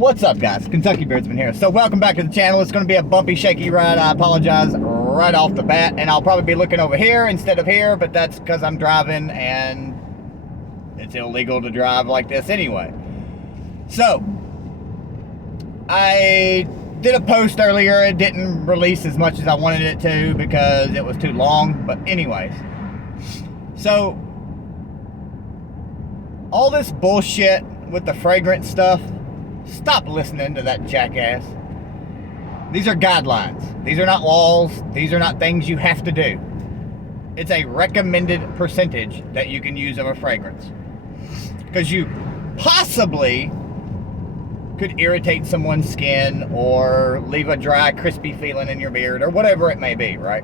What's up, guys? Kentucky Beardsman here. So welcome back to the channel. It's going to be a bumpy, shaky ride. I apologize right off the bat, and I'll probably be looking over here instead of here, but that's because I'm driving and it's illegal to drive like this anyway. So I did a post earlier. It didn't release as much as I wanted it to because it was too long, but anyways. So all this bullshit with the fragrance stuff, stop listening to that jackass. These are guidelines. These are not laws. These are not things you have to do. It's a recommended percentage that you can use of a fragrance. Because you possibly could irritate someone's skin or leave a dry, crispy feeling in your beard or whatever it may be, right?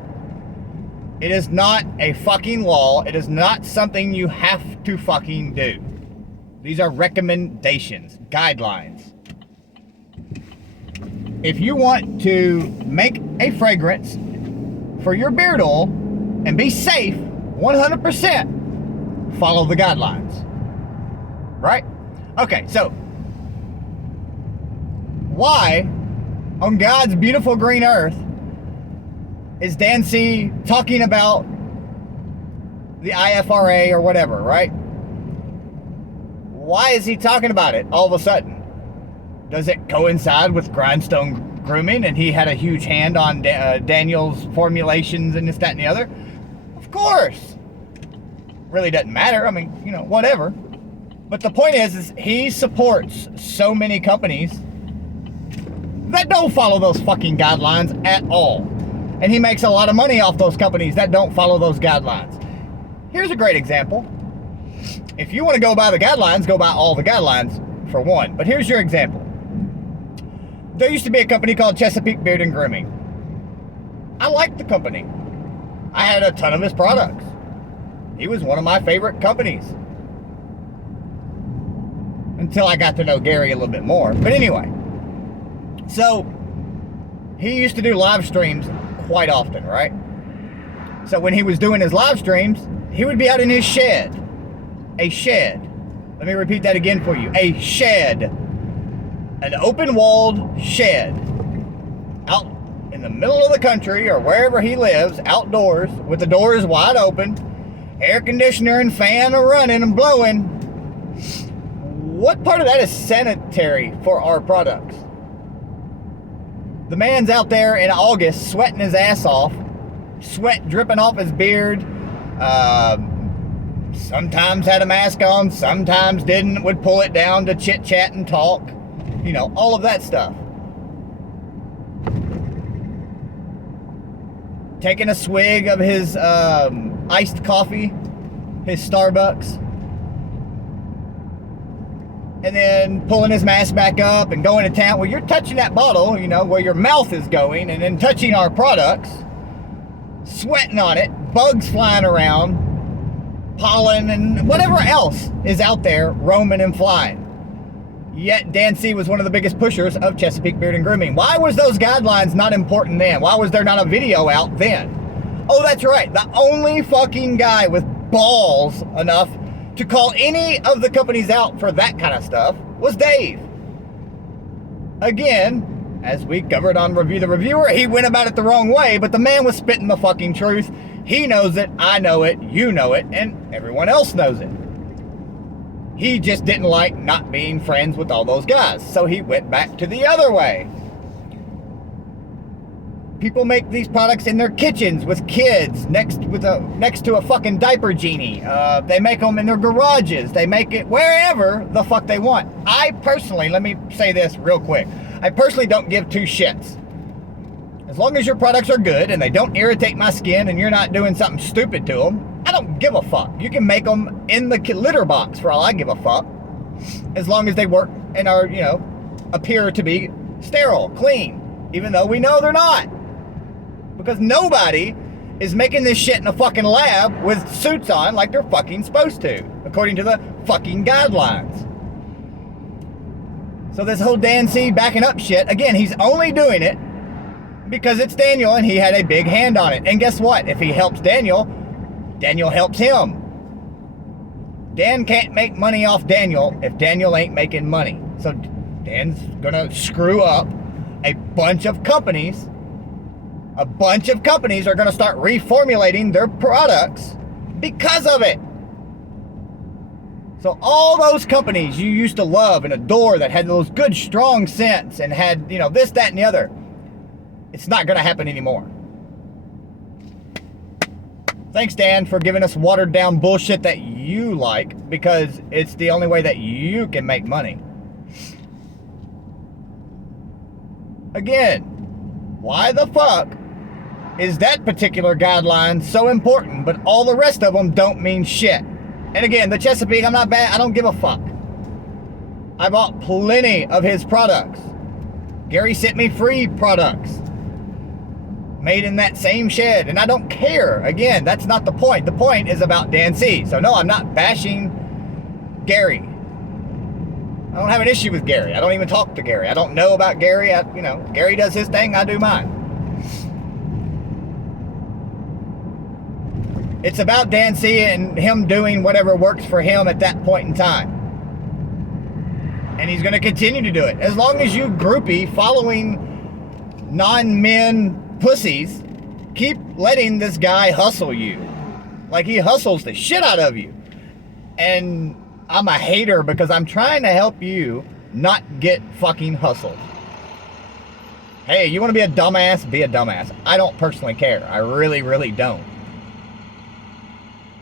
It is not a fucking law. It is not something you have to fucking do. These are recommendations, guidelines. If you want to make a fragrance for your beard oil and be safe 100%, follow the guidelines. Right? Okay, so why on God's beautiful green earth is Dan C talking about the IFRA or whatever, right? Why is he talking about it all of a sudden? Does it coincide with Grindstone Grooming and he had a huge hand on Daniel's formulations and this, that, and the other? Of course. Really doesn't matter. I mean, you know, whatever. But the point is he supports so many companies that don't follow those fucking guidelines at all. And he makes a lot of money off those companies that don't follow those guidelines. Here's a great example. If you want to go by the guidelines, go by all the guidelines for one. But here's your example. There used to be a company called Chesapeake Beard and Grooming. I liked the company. I had a ton of his products. He was one of my favorite companies. Until I got to know Gary a little bit more. But anyway. So, he used to do live streams quite often, right? So when he was doing his live streams, he would be out in his shed. A shed. Let me repeat that again for you. A shed. An open-walled shed. Out in the middle of the country or wherever he lives, outdoors, with the doors wide open, air conditioner and fan are running and blowing. What part of that is sanitary for our products? The man's out there in August sweating his ass off, sweat dripping off his beard, sometimes had a mask on, sometimes didn't, would pull it down to chit chat and talk, you know, all of that stuff. Taking a swig of his iced coffee, his Starbucks, and then pulling his mask back up and going to town. Well, you're touching that bottle, you know, where your mouth is going, and then touching our products, sweating on it, bugs flying around, pollen, and whatever else is out there roaming and flying. Yet Dan C was one of the biggest pushers of Chesapeake Beard and Grooming. Why was those guidelines not important then? Why was there not a video out then? Oh, that's right. The only fucking guy with balls enough to call any of the companies out for that kind of stuff was Dave. Again, as we covered on Review the Reviewer, he went about it the wrong way, but the man was spitting the fucking truth. He knows it, I know it, you know it, and everyone else knows it. He just didn't like not being friends with all those guys, so he went back to the other way. People make these products in their kitchens with kids next to a fucking diaper genie. They make them in their garages. They make it wherever the fuck they want. I personally, let me say this real quick. I personally don't give two shits. As long as your products are good and they don't irritate my skin and you're not doing something stupid to them, I don't give a fuck. You can make them in the litter box for all I give a fuck. As long as they work and are, you know, appear to be sterile, clean. Even though we know they're not. Because nobody is making this shit in a fucking lab with suits on like they're fucking supposed to, according to the fucking guidelines. So this whole Dan C backing up shit, again, he's only doing it because it's Daniel and he had a big hand on it. And guess what? If he helps Daniel, Daniel helps him. Dan can't make money off Daniel if Daniel ain't making money. So Dan's gonna screw up a bunch of companies. A bunch of companies are gonna start reformulating their products because of it. So all those companies you used to love and adore that had those good, strong scents and had, this, that, and the other, it's not gonna happen anymore. Thanks, Dan, for giving us watered down bullshit that you like, because it's the only way that you can make money. Again, why the fuck is that particular guideline so important, but all the rest of them don't mean shit? And again, the Chesapeake, I'm not bad. I don't give a fuck. I bought plenty of his products. Gary sent me free products made in that same shed, and I don't care. Again, that's not the point. The point is about Dan C. So no, I'm not bashing Gary. I don't have an issue with Gary. I don't even talk to Gary. I don't know about Gary. Gary does his thing, I do mine. It's about Dan C and him doing whatever works for him at that point in time. And he's going to continue to do it. As long as you groupie following non-men pussies keep letting this guy hustle you. Like he hustles the shit out of you. And I'm a hater because I'm trying to help you not get fucking hustled. Hey, you want to be a dumbass? Be a dumbass. I don't personally care. I really, really don't.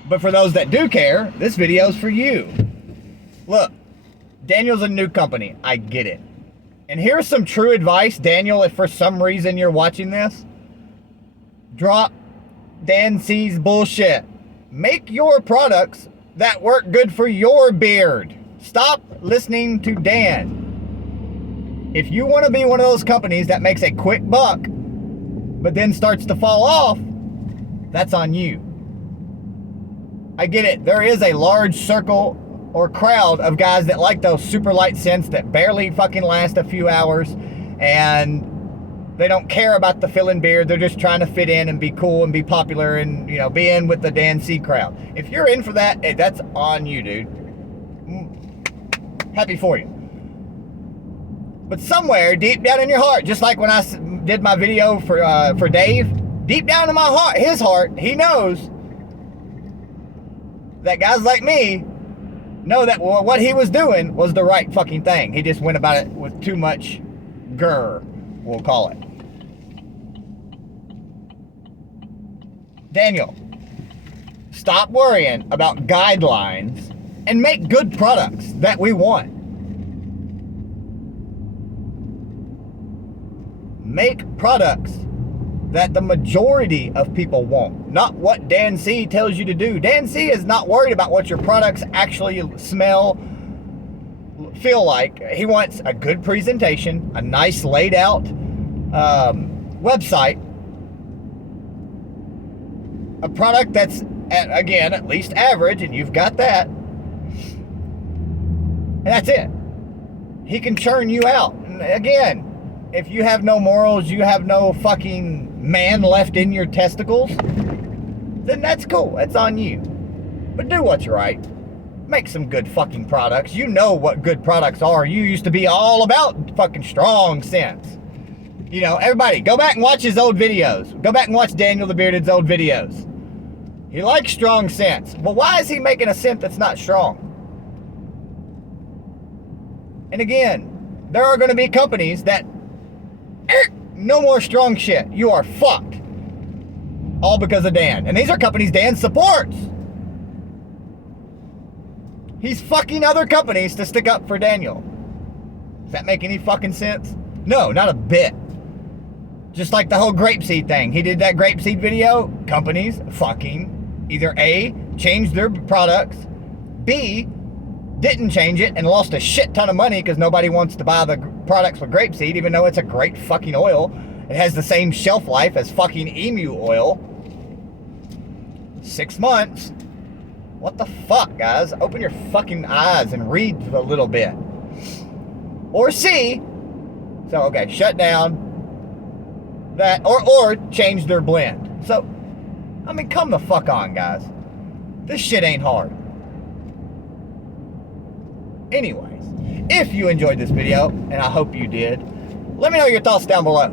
But for those that do care, this video's for you. Look, Daniel's a new company. I get it. And here's some true advice, Daniel, if for some reason you're watching this. Drop Dan C's bullshit. Make your products that work good for your beard. Stop listening to Dan. If you want to be one of those companies that makes a quick buck, but then starts to fall off, that's on you. I get it. There is a large circle or crowd of guys that like those super light scents that barely fucking last a few hours, and they don't care about the filling beard. They're just trying to fit in and be cool and be popular and, be in with the Dan C crowd. If you're in for that, hey, that's on you, dude. Happy for you. But somewhere deep down in your heart, just like when I did my video for Dave, deep down in my heart, his heart, he knows that guys like me know that what he was doing was the right fucking thing. He just went about it with too much grr, we'll call it. Daniel, stop worrying about guidelines and make good products that we want. Make products that the majority of people want, not what Dan C tells you to do. Dan C is not worried about what your products actually smell, feel like. He wants a good presentation, a nice laid out website, a product that's, at least average, and you've got that, and that's it. He can churn you out. And again, if you have no morals, you have no fucking man left in your testicles, then that's cool. That's on you. But do what's right. Make some good fucking products. You know what good products are. You used to be all about fucking strong scents. Everybody, go back and watch his old videos. Go back and watch Daniel the Bearded's old videos. He likes strong scents. Well, why is he making a scent that's not strong? And again, there are going to be companies that no more strong shit. You are fucked. All because of Dan. And these are companies Dan supports. He's fucking other companies to stick up for Daniel. Does that make any fucking sense? No, not a bit. Just like the whole grapeseed thing. He did that grapeseed video. Companies fucking either A, changed their products, B, didn't change it and lost a shit ton of money because nobody wants to buy the products with grapeseed, even though it's a great fucking oil. It has the same shelf life as fucking emu oil. 6 months. What the fuck, guys? Open your fucking eyes and read a little bit. Or C, so okay, shut down that, or change their blend. So, come the fuck on, guys. This shit ain't hard. Anyways, If you enjoyed this video, and I hope you did, let me know your thoughts down below.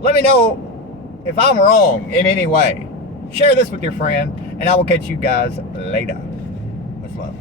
Let me know if I'm wrong in any way. Share this with your friend, and I will catch you guys later. Much love.